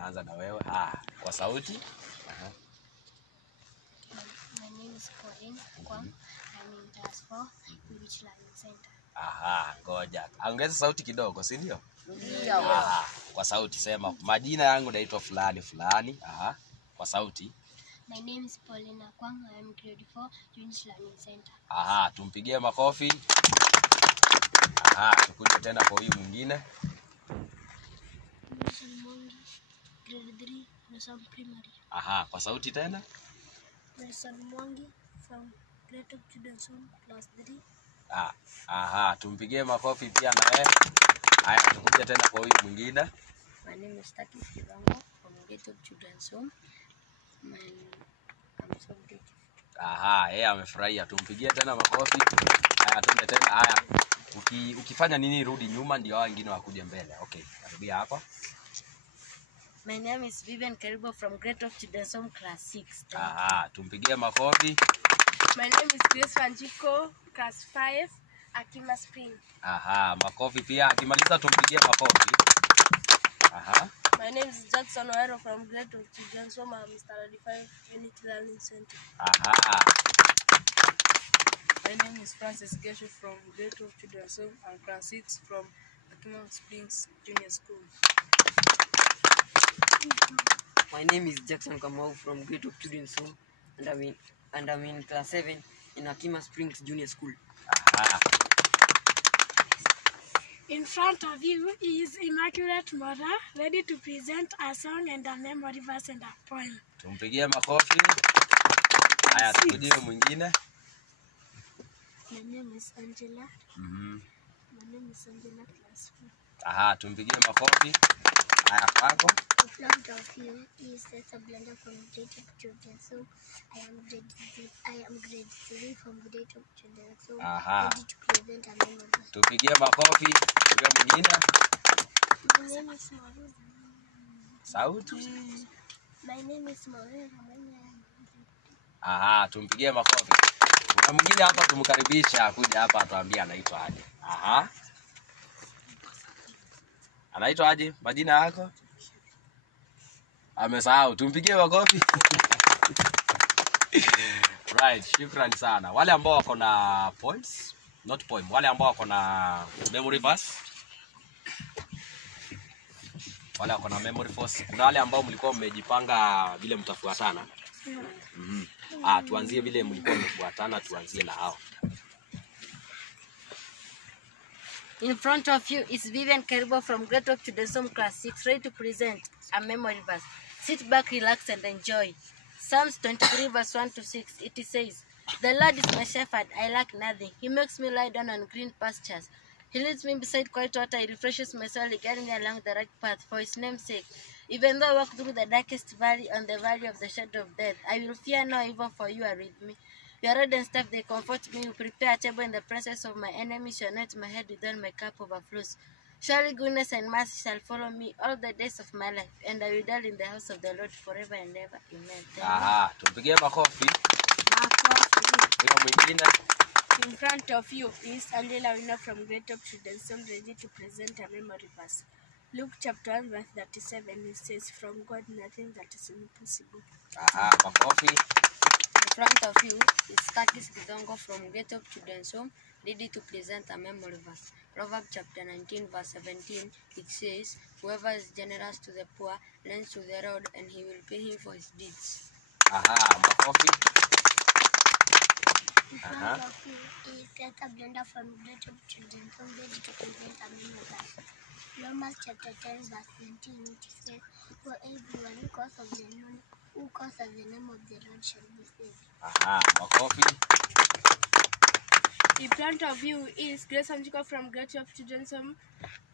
naanza na wewe. Kwa sauti. My name is Pauline Kwam. I'm in class 4, Beach Learning Center. Ngoja. Ongeza sauti kidogo, si ndio? Ndio. Kwa sauti sema majina yangu naitwa fulani fulani. Kwa sauti. My name is Pauline Kwam. I am grade 4, Beach Learning Center. Tumpigie makofi. Tukuje tena kwa huyu mwingine. Grade 3, Nasam Primary. Kwa sauti tena. Nelson Mwangi from Great Hope Children's Home, class 3. Tumpigie makofi pia na wewe. Haya, tukuje tena kwa huyu mwingine. My name is Taki Kivango from Great Hope Children's Home. I'm so grateful. Yeye amefurahia. Tumpigie tena makofi. Haya, tuende tena. Haya. Ukifanya nini rudi nyuma ndio hao wengine wakuje mbele. Okay, karibia hapa. My name is Vivian Karibo from Great Hope Children's Home, class 6. Tumpigie makofi. My name is Grace Wanjiko, class 5, Akima Spring. Makofi pia. Akimaliza tumpigie makofi. My name is Jackson Oero from Great Hope Children's Home, Mr. 35 Unity Learning Center. My name is Francis Gesho from Great Hope Children's Home and class 6 from Akima Springs Junior School. My name is Jackson Kamau from Great Hope Children's Home and I'm in class 7 in Akima Springs Junior School. In front of you is Immaculate Mora, ready to present a song and a memory verse and a poem. Tumpigie makofi. Haya, tukuje mwingine. My name is Angela. My name is Angela, class 4. Tumpigie makofi. Haya, kwako. In front of you is Tessa Blender from Great Hope Children's Home. I am grade 3 from Great Hope Children's Home. Ready to present a memory. Tupigie makofi. Kwa mwingine. My name is Maureen. Sauti. My name is Maureen. Tumpigie makofi. Kuna mwingine hapa tumkaribisha kuja hapa atuambie anaitwa aje. Anaitwa aje? Majina yako? Amesahau. Tumpigie makofi. Right, shukrani sana. Wale ambao wako na points, not poem, wale ambao wako na memory verse. Wale wako na memory verse. Kuna wale ambao mlikuwa mmejipanga vile mtafuatana. Tuanzie vile mlikuwa mmefuatana, tuanzie na hao. In front of you is Vivian Karibo from Great Hope Children's Home, class 6, ready to present a memory verse. Sit back, relax, and enjoy. Psalms 23 verse 1 to 6, it says, "The Lord is my shepherd, I lack nothing. He makes me lie down on green pastures. He leads me beside quiet water. He refreshes my soul, guiding me along the right path for his name's sake. Even though I walk through the darkest valley, on the valley of the shadow of death, I will fear no evil, for you are with me. Your rod and staff, they comfort me. You prepare a table in the presence of my enemies. You anoint my head with oil, my cup overflows. Surely goodness and mercy shall follow me all the days of my life, and I will dwell in the house of the Lord forever and ever. Amen." Tumpigie makofi. Huyo mwingine. In front of you is Angela Wina from Great Hope Children's Home, ready to present a memory verse. Luke chapter 1 verse 37, it says, "From God nothing that is impossible." Makofi. In front of you is Curtis Kidongo from Great Hope Children's Home, ready to present a memory verse. Proverbs chapter 19 verse 17, it says, "Whoever is generous to the poor lends to the Lord, and he will pay him for his deeds." Makofi. In front of you is Tessa Blender from Great Hope Children's Home, ready to present a memory verse. Romans chapter 10 verse 19, it says, "For everyone who calls on the name of the Lord shall be saved." Makofi. In front of you is Grace Wanjiko from Great Hope Children's Home,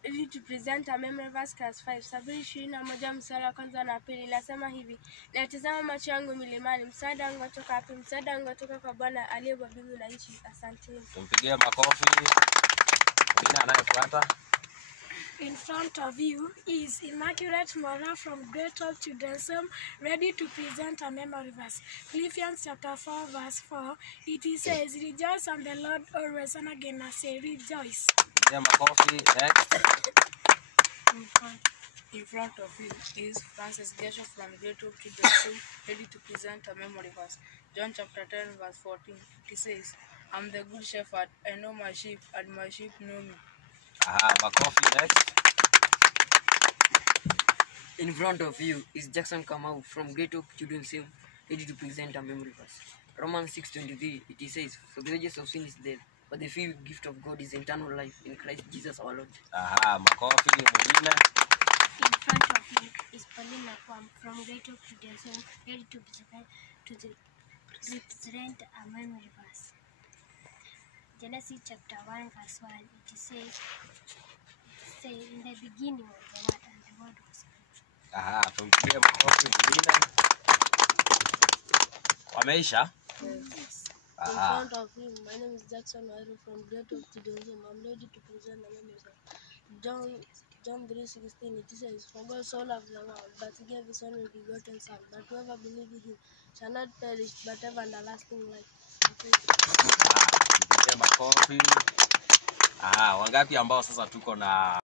ready to present a memory verse, class 5. Zaburi 21 mstari wa kwanza na pili inasema hivi: "Natazama macho yangu milimani, msaada wangu kutoka wapi? Msaada wangu kutoka kwa Bwana aliyeumba mbingu na nchi." Asante. Tumpigie makofi. Mwingine anayefuata. In front of you is Immaculate Mora from Great Hope Children's Home, ready to present a memory verse. Philippians chapter 4 verse 4, it says, "Rejoice on the Lord always," and again I say rejoice. Makofi. Next. In front of you is Francis Gesho from Great Hope Children's Home, ready to present a memory verse. John chapter 10 verse 14. It says, I'm the good shepherd, I know my sheep, and my sheep know me. Makofi next. In front of you is Jackson Kamau from Great Hope Children's Home, ready to present a memory verse. Romans 6:23, it says, for the wages of sin is death, but the free gift of God is eternal life in Christ Jesus our Lord. Makofi mwingine. In front of you is Paulina from Great Hope Children's Home, ready to present a memory verse. Genesis chapter 1 verse 1, it says, in the beginning was the Word, and the Word was God. Tumpigie makofi mwingine. Wameisha? Yes. In front of him, my name is Jackson Wairu from Great Hope Children's Home. I'm ready to present a memory verse. John 3:16, it says, for God so loved the world, but he gave his only begotten Son, that whoever believes in him shall not perish, but have everlasting life. Tumpigie makofi. Wangapi ambao sasa tuko na